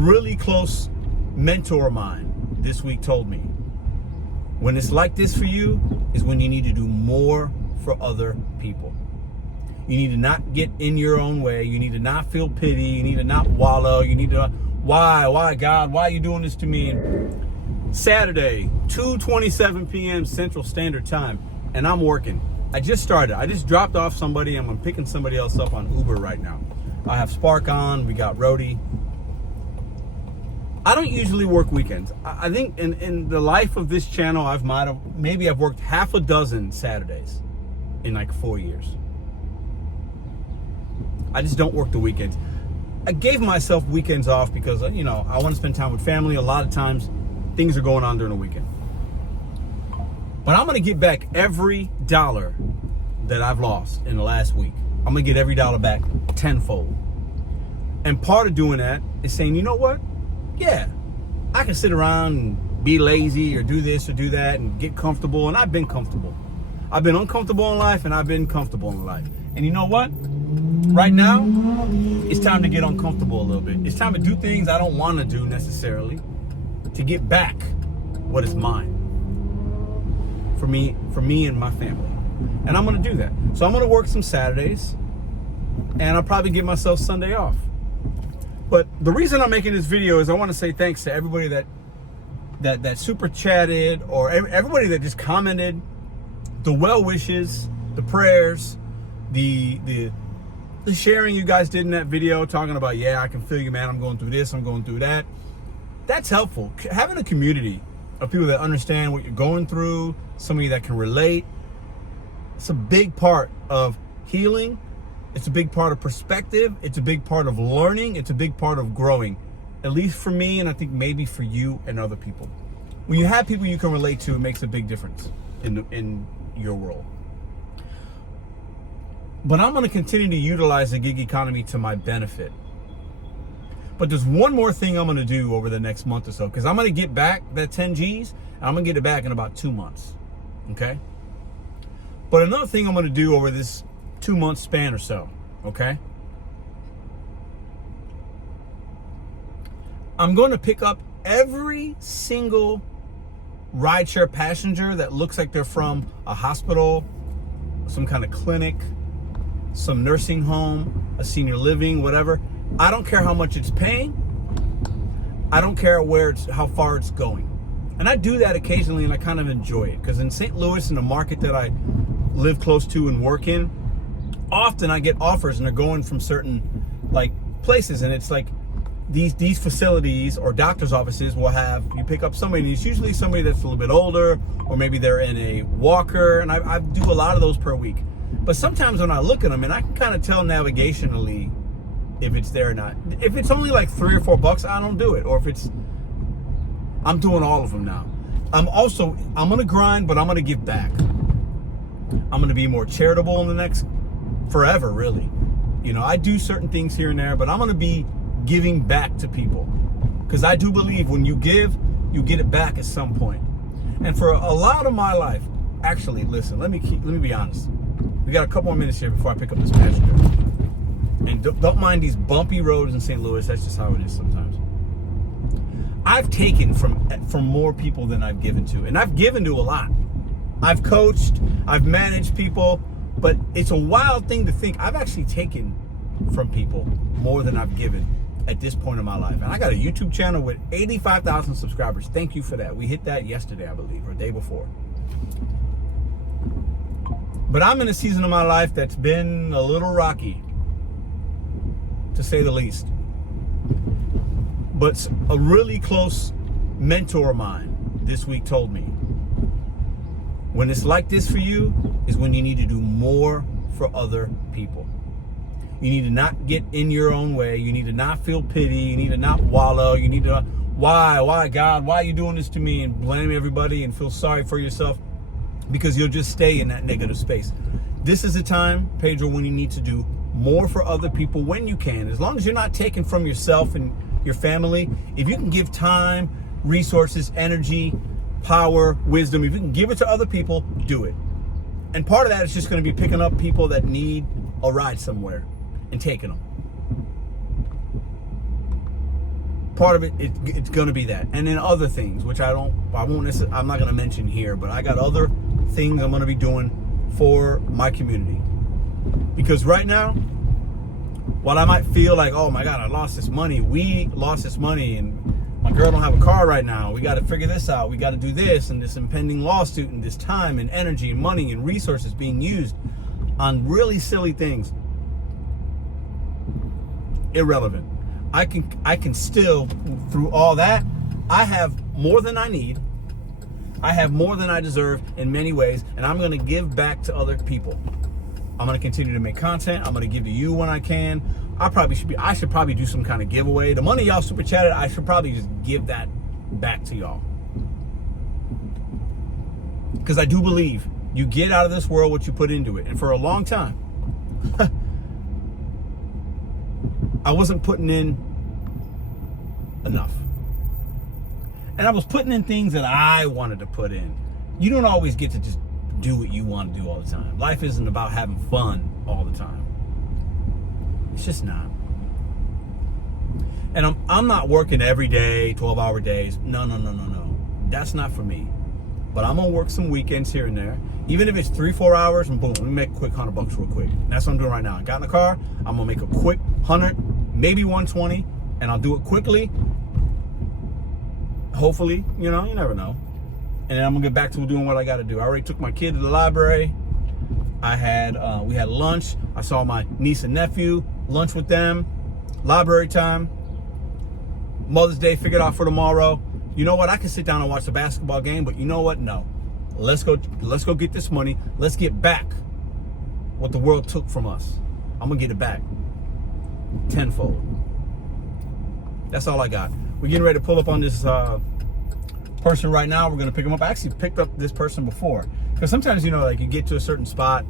really close mentor of mine this week told me, when it's like this for you is when you need to do more for other people. You need to not get in your own way. You need to not feel pity. You need to not wallow. You need to, why God, why are you doing this to me? Saturday, 2:27 p.m. Central Standard Time, and I'm working. I just started. I just dropped off somebody. I'm picking somebody else up on Uber right now. I have Spark on. We got Rody. I don't usually work weekends. I think in the life of this channel, I've worked half a dozen Saturdays in like 4 years. I just don't work the weekends. I gave myself weekends off because, I want to spend time with family. A lot of times things are going on during the weekend. But I'm going to get back every dollar that I've lost in the last week. I'm going to get every dollar back tenfold. And part of doing that is saying, you know what? Yeah, I can sit around and be lazy or do this or do that and get comfortable. And I've been comfortable. I've been uncomfortable in life and I've been comfortable in life. And you know what? Right now, it's time to get uncomfortable a little bit. It's time to do things I don't want to do necessarily to get back what is mine for me and my family. And I'm going to do that. So I'm going to work some Saturdays and I'll probably give myself Sunday off. But the reason I'm making this video is I want to say thanks to everybody that super chatted, or everybody that just commented, the well wishes, the prayers, the sharing you guys did in that video, talking about, yeah, I can feel you, man. I'm going through this, I'm going through that. That's helpful. Having a community of people that understand what you're going through, somebody that can relate, it's a big part of healing. It's a big part of perspective. It's a big part of learning. It's a big part of growing, at least for me, and I think maybe for you and other people. When you have people you can relate to, it makes a big difference in your world. But I'm going to continue to utilize the gig economy to my benefit. But there's one more thing I'm going to do over the next month or so, because I'm going to get back that 10 G's, and I'm going to get it back in about 2 months. Okay? But another thing I'm going to do over this 2-month span or so, okay? I'm going to pick up every single rideshare passenger that looks like they're from a hospital, some kind of clinic, some nursing home, a senior living, whatever. I don't care how much it's paying. I don't care how far it's going. And I do that occasionally, and I kind of enjoy it, because in St. Louis, in the market that I live close to and work in, often I get offers and they're going from certain places, and it's like these facilities or doctor's offices will have you pick up somebody, and it's usually somebody that's a little bit older, or maybe they're in a walker, and I do a lot of those per week. But sometimes when I look at them, and I can kind of tell navigationally if it's there or not. If it's only like $3 or $4, I don't do it. Or if I'm doing all of them now. I'm gonna grind, but I'm gonna give back. I'm gonna be more charitable in the next forever, really. I do certain things here and there, but I'm going to be giving back to people, because I do believe when you give, you get it back at some point. And for a lot of my life, actually, listen, let me be honest. We got a couple more minutes here before I pick up this passenger. And don't mind these bumpy roads in St. Louis. That's just how it is sometimes. I've taken from more people than I've given to, and I've given to a lot. I've coached, I've managed people. But it's a wild thing to think I've actually taken from people more than I've given at this point in my life. And I got a YouTube channel with 85,000 subscribers. Thank you for that. We hit that yesterday, I believe, or the day before. But I'm in a season of my life that's been a little rocky, to say the least. But a really close mentor of mine this week told me, when it's like this for you is when you need to do more for other people. You need to not get in your own way. You need to not feel pity. You need to not wallow. You need to, why God, why are you doing this to me? And blame everybody and feel sorry for yourself, because you'll just stay in that negative space. This is the time, Pedro, when you need to do more for other people when you can. As long as you're not taking from yourself and your family, if you can give time, resources, energy, power, wisdom, if you can give it to other people, do it. And part of that is just going to be picking up people that need a ride somewhere and taking them. part of it, it's going to be that. And then other things, which I'm not going to mention here, but I got other things I'm going to be doing for my community. Because right now, while I might feel like, oh my God, I lost this money, we lost this money, and my girl don't have a car right now, we got to figure this out, we got to do this, and this impending lawsuit, and this time and energy and money and resources being used on really silly things. Irrelevant. I can still, through all that, I have more than I need. I have more than I deserve in many ways, and I'm going to give back to other people. I'm going to continue to make content. I'm going to give to you when I can. I should probably do some kind of giveaway. The money y'all super chatted, I should probably just give that back to y'all. Because I do believe you get out of this world what you put into it. And for a long time, I wasn't putting in enough. And I was putting in things that I wanted to put in. You don't always get to just do what you want to do all the time. Life isn't about having fun all the time. It's just not. And I'm not working every day, 12-hour days. No. That's not for me. But I'm going to work some weekends here and there. Even if it's 3-4 hours, and boom, let me make a quick $100 real quick. That's what I'm doing right now. I got in the car. I'm going to make a quick 100, maybe 120, and I'll do it quickly. Hopefully, you never know. And then I'm gonna get back to doing what I gotta do. I already took my kid to the library. We had lunch. I saw my niece and nephew, lunch with them, library time. Mother's Day figured out for tomorrow. You know what? I can sit down and watch the basketball game, but you know what? No. Let's go get this money. Let's get back what the world took from us. I'm gonna get it back tenfold. That's all I got. We're getting ready to pull up on this person right now. We're going to pick them up. I actually picked up this person before. Because sometimes, like you get to a certain spot,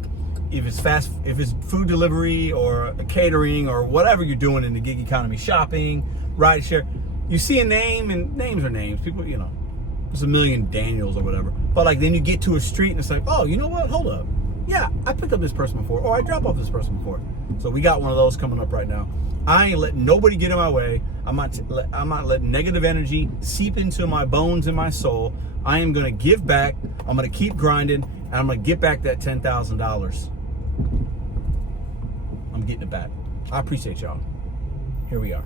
if it's food delivery or catering or whatever you're doing in the gig economy, shopping, rideshare, you see a name, and names are names. People, there's a million Daniels or whatever. But then you get to a street and it's like, oh, you know what? Hold up. Yeah, I picked up this person before, or I dropped off this person before. So we got one of those coming up right now. I ain't letting nobody get in my way. I'm not letting negative energy seep into my bones and my soul. I am going to give back. I'm going to keep grinding, and I'm going to get back that $10,000. I'm getting it back. I appreciate y'all. Here we are.